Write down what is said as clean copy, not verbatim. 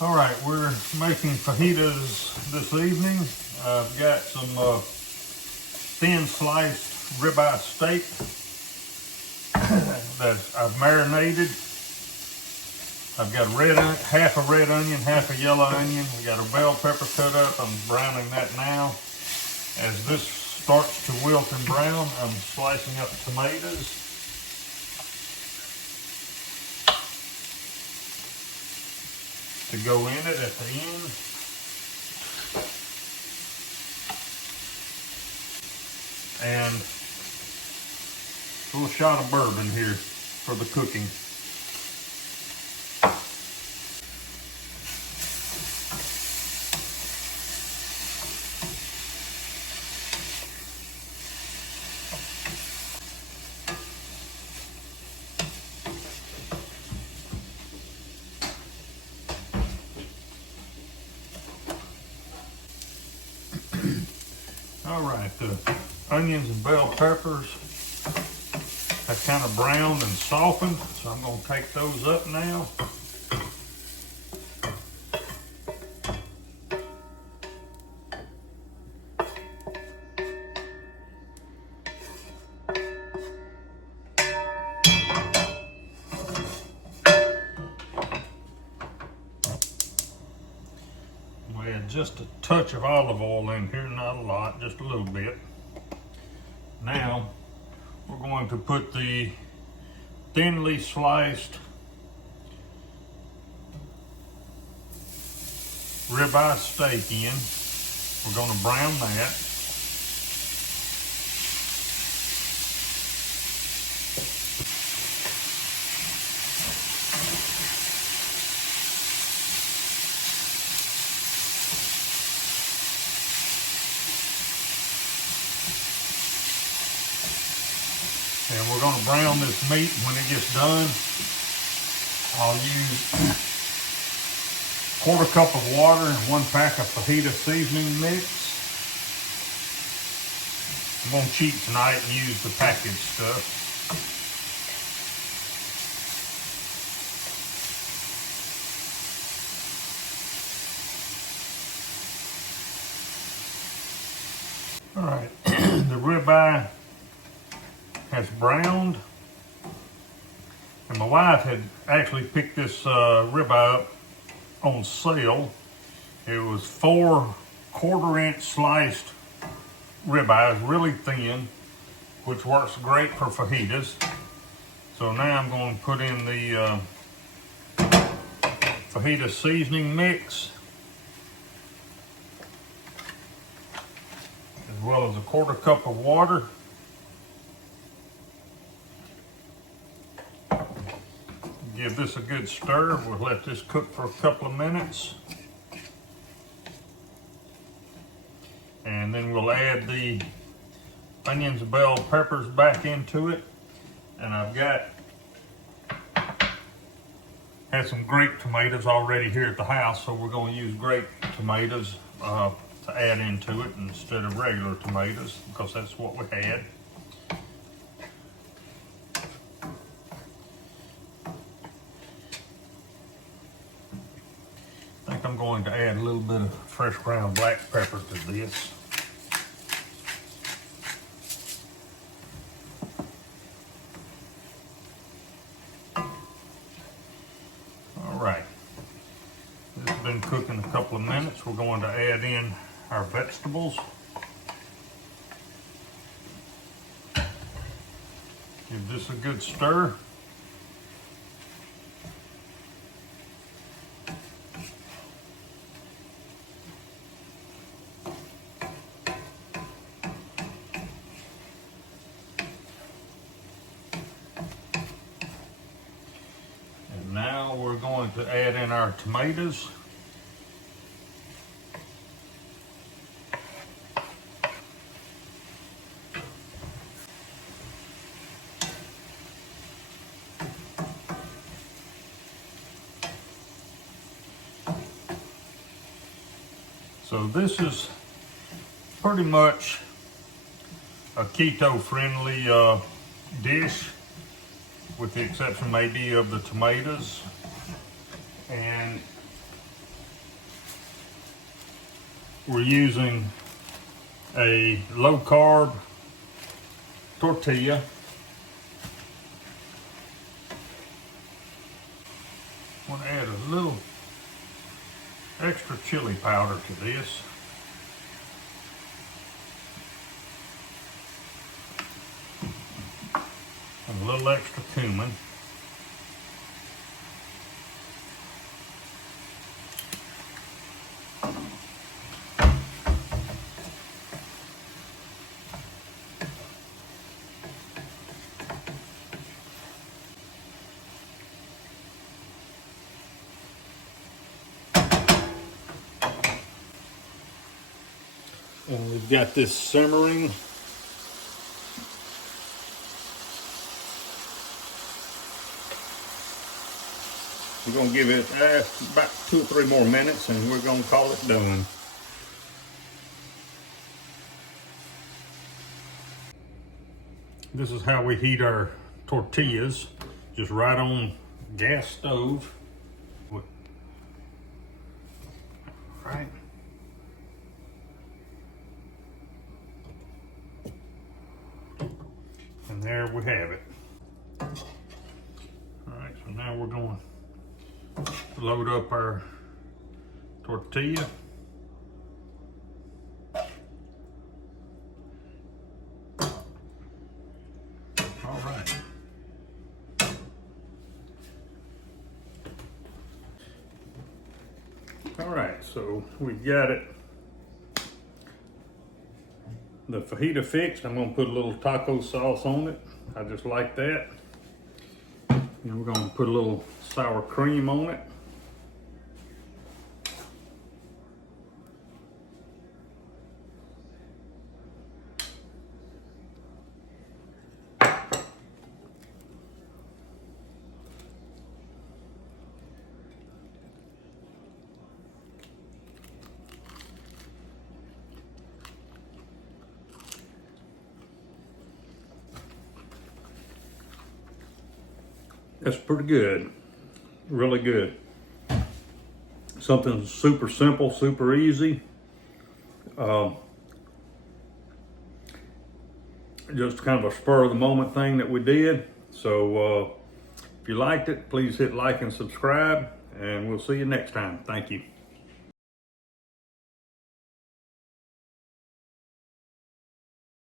All right, we're making fajitas this evening. I've got some thin sliced ribeye steak that I've marinated. I've got half a red onion, half a yellow onion. We got a bell pepper cut up. I'm browning that now. As this starts to wilt and brown, I'm slicing up tomatoes. To go in it at the end. And a little shot of bourbon here for the cooking. All right, the onions and bell peppers have kind of browned and softened, so I'm going to take those up now. We add just a touch of olive oil in here, not a lot, just a little bit. Now, we're going to put the thinly sliced ribeye steak in. We're going to brown that. And we're going to brown this meat. When it gets done, I'll use a quarter cup of water and 1 pack of fajita seasoning mix. I'm going to cheat tonight and use the packaged stuff. All right, the ribeye has browned, and my wife had actually picked this ribeye up on sale. It was 4 1/4-inch sliced ribeyes, really thin, which works great for fajitas. So now I'm going to put in the fajita seasoning mix, as well as a 1/4 cup of water. Give this a good stir. We'll let this cook for a couple of minutes. And then we'll add the onions and bell peppers back into it. And I've had some grape tomatoes already here at the house, so we're going to use grape tomatoes to add into it instead of regular tomatoes, because that's what we had. I'm going to add a little bit of fresh ground black pepper to this. All right, this has been cooking a couple of minutes. We're going to add in our vegetables. Give this a good stir. Now we're going to add in our tomatoes. So this is pretty much a keto friendly dish, with the exception maybe of the tomatoes. And we're using a low-carb tortilla. I'm going to add a little extra chili powder to this. And a little extra cumin. And we've got this simmering. We're going to give it about 2 or 3 more minutes and we're going to call it done. This is how we heat our tortillas, just right on gas stove. Right. And there we have it. All right, so now we're going to load up our tortilla. All right. All right, so we got it. The fajita fixed. I'm gonna put a little taco sauce on it. I just like that. And we're gonna put a little sour cream on it. That's pretty good, really good. Something super simple, super easy. Just kind of a spur of the moment thing that we did. So if you liked it, please hit like and subscribe, and we'll see you next time. Thank you.